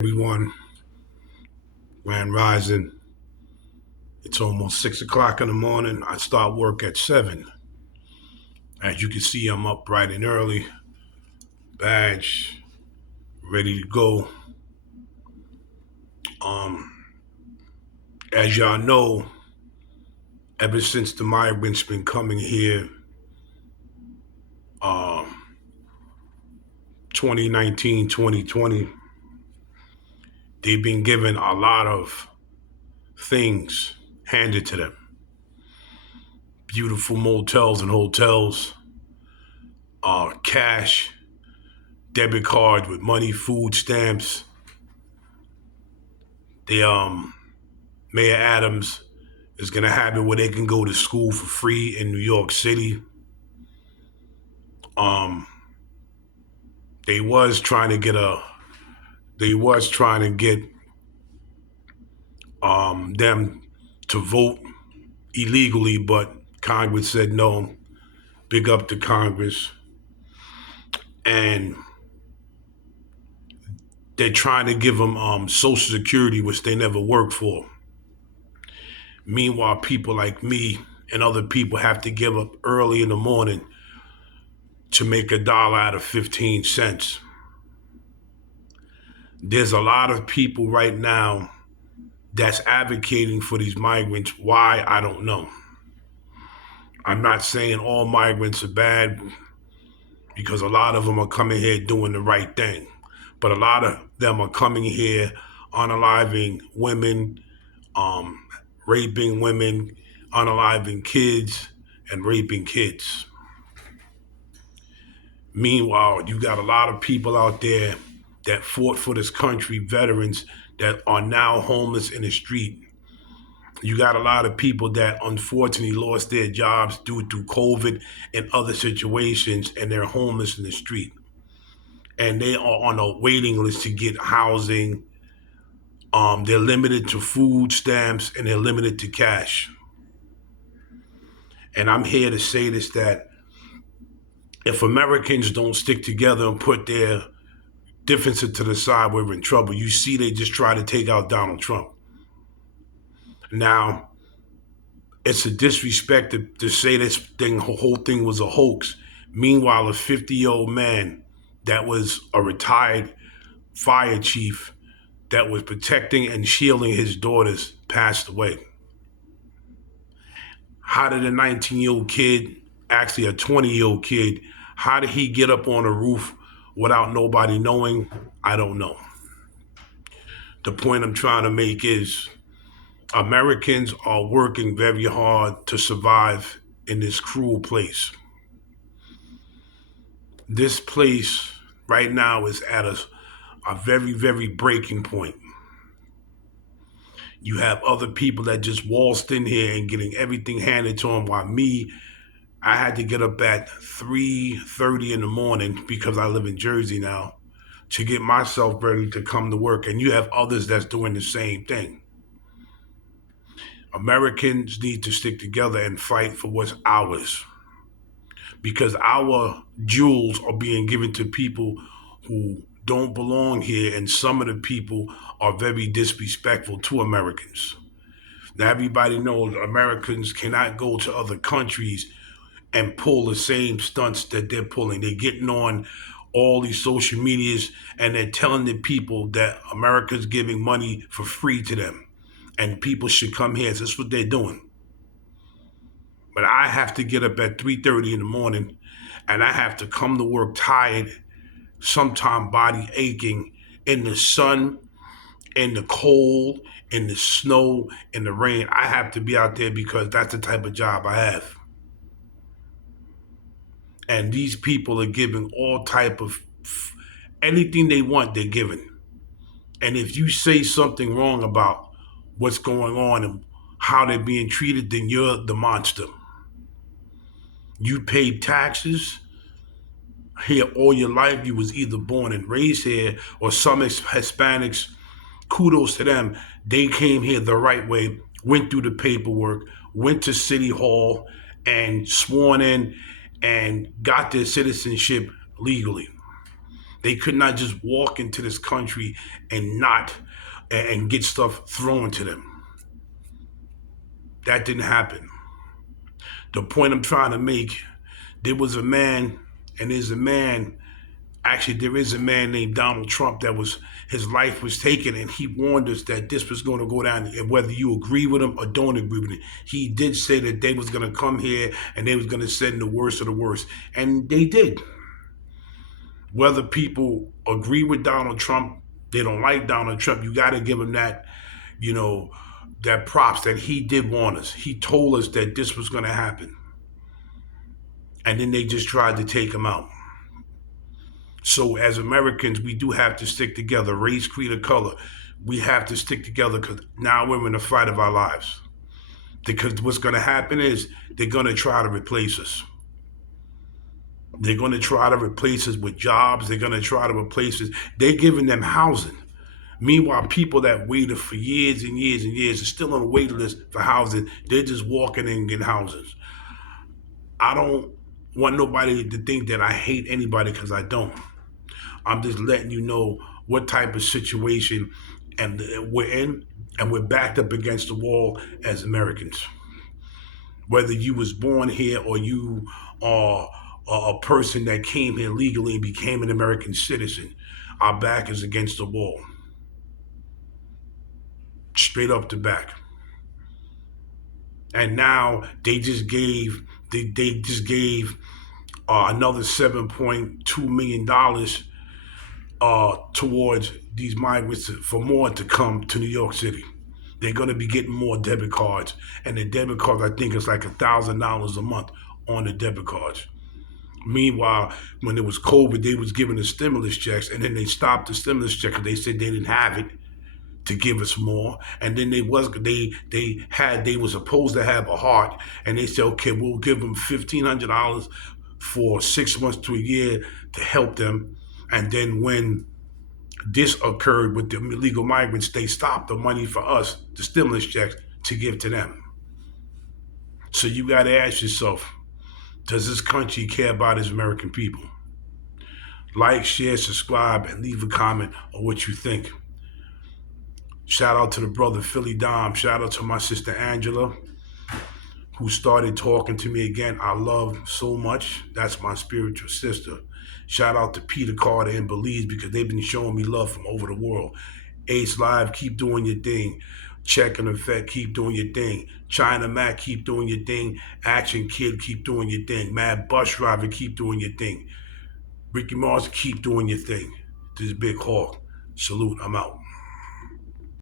Everyone, Grand Rising. It's almost 6 o'clock in the morning. I start work at 7. As you can see, I'm up bright and early, badge, ready to go. Um, as y'all know, ever since the migrants been coming here, um, 2019, 2020, they've been given a lot of things handed to them. Beautiful motels and hotels, cash, debit cards with money, food stamps. They Mayor Adams is going to have it where they can go to school for free in New York City. Um, they was trying to get them to vote illegally, but Congress said no. Big up to Congress, and they're trying to give them Social Security, which they never worked for. Meanwhile, people like me and other people have to give up early in the morning to make $1 out of 15 cents. There's a lot of people right now that's advocating for these migrants. Why? I don't know. I'm not saying all migrants are bad because a lot of them are coming here doing the right thing. But a lot of them are coming here unaliving women, raping women, unaliving kids, and raping kids. Meanwhile, you got a lot of people out there that fought for this country, veterans that are now homeless in the street. You got a lot of people that unfortunately lost their jobs due to COVID and other situations, and they're homeless in the street. And they are on a waiting list to get housing. They're limited to food stamps and they're limited to cash. And I'm here to say this, that if Americans don't stick together and put their differences to the side, we're in trouble. You see, they just try to take out Donald Trump. Now, it's a disrespect to say whole thing was a hoax. Meanwhile, a 50-year-old man that was a retired fire chief that was protecting and shielding his daughters passed away. How did a 19-year-old kid, actually a 20-year-old kid, how did he get up on a roof without nobody knowing? I don't know. The point I'm trying to make is Americans are working very hard to survive in this cruel place. This place right now is at a very, very breaking point. You have other people that just waltzed in here and getting everything handed to them, while me, I had to get up at 3:30 in the morning because I live in Jersey now to get myself ready to come to work. And you have others that's doing the same thing. Americans need to stick together and fight for what's ours, because our jewels are being given to people who don't belong here, and some of the people are very disrespectful to Americans. Now, everybody knows Americans cannot go to other countries and pull the same stunts that they're pulling. They're getting on all these social medias and they're telling the people that America's giving money for free to them and people should come here. So that's what they're doing. But I have to get up at 3:30 in the morning and I have to come to work tired, sometime body aching, in the sun, in the cold, in the snow, in the rain. I have to be out there because that's the type of job I have. And these people are giving all type of anything they want, they're giving. And if you say something wrong about what's going on and how they're being treated, then you're the monster. You paid taxes here all your life. You was either born and raised here, or some Hispanics, kudos to them. They came here the right way, went through the paperwork, went to City Hall and sworn in and got their citizenship legally. They could not just walk into this country and not and get stuff thrown to them. That didn't happen. The point I'm trying to make, there was a man, and there's a man, actually there is a man named Donald Trump that was, his life was taken, and he warned us that this was going to go down, and whether you agree with him or don't agree with him, he did say that they was going to come here and they was going to send the worst of the worst, and they did. Whether people agree with Donald Trump, they don't like Donald Trump, you got to give him that, you know, that props that he did warn us. He told us that this was going to happen. And then they just tried to take him out. So as Americans, we do have to stick together, race, creed, or color. We have to stick together because now we're in the fight of our lives. Because what's going to happen is they're going to try to replace us. They're going to try to replace us with jobs. They're going to try to replace us. They're giving them housing. Meanwhile, people that waited for years and years and years are still on the wait list for housing. They're just walking in and getting houses. I don't want nobody to think that I hate anybody because I don't. I'm just letting you know what type of situation and we're in, and we're backed up against the wall as Americans. Whether you was born here or you are a person that came here legally and became an American citizen, our back is against the wall. Straight up the back. And now they just gave another $7.2 million towards these migrants for more to come to New York City. They're going to be getting more debit cards, and the debit cards I think is like $1,000 a month on the debit cards. Meanwhile, when it was COVID, they was giving the stimulus checks, and then they stopped the stimulus check because they said they didn't have it to give us more. And then they were supposed to have a heart, and they said, okay, we'll give them $1,500 for 6 months to a year to help them. And then when this occurred with the illegal migrants, they stopped the money for us, the stimulus checks, to give to them. So you got to ask yourself, does this country care about its American people? Like, share, subscribe, and leave a comment on what you think. Shout out to the brother Philly Dom. Shout out to my sister Angela, who started talking to me again. I love so much. That's my spiritual sister. Shout out to Peter Carter and Belize because they've been showing me love from over the world. Ace Live, keep doing your thing. Check and Effect, keep doing your thing. China Mac, keep doing your thing. Action Kid, keep doing your thing. Mad Bus Driver, keep doing your thing. Ricky Mars, keep doing your thing. This is Big Hawk. Salute, I'm out.